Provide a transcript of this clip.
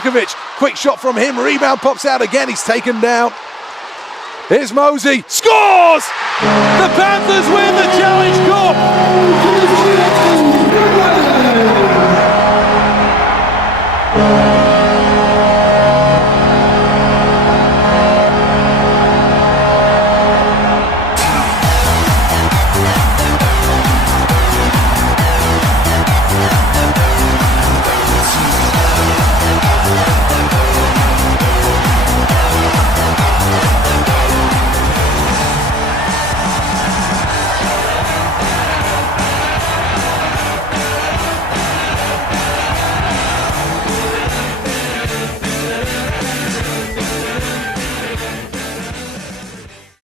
Quick shot from him, rebound pops out again, he's taken down. Here's Mosey, scores! The Panthers win the Challenge Cup!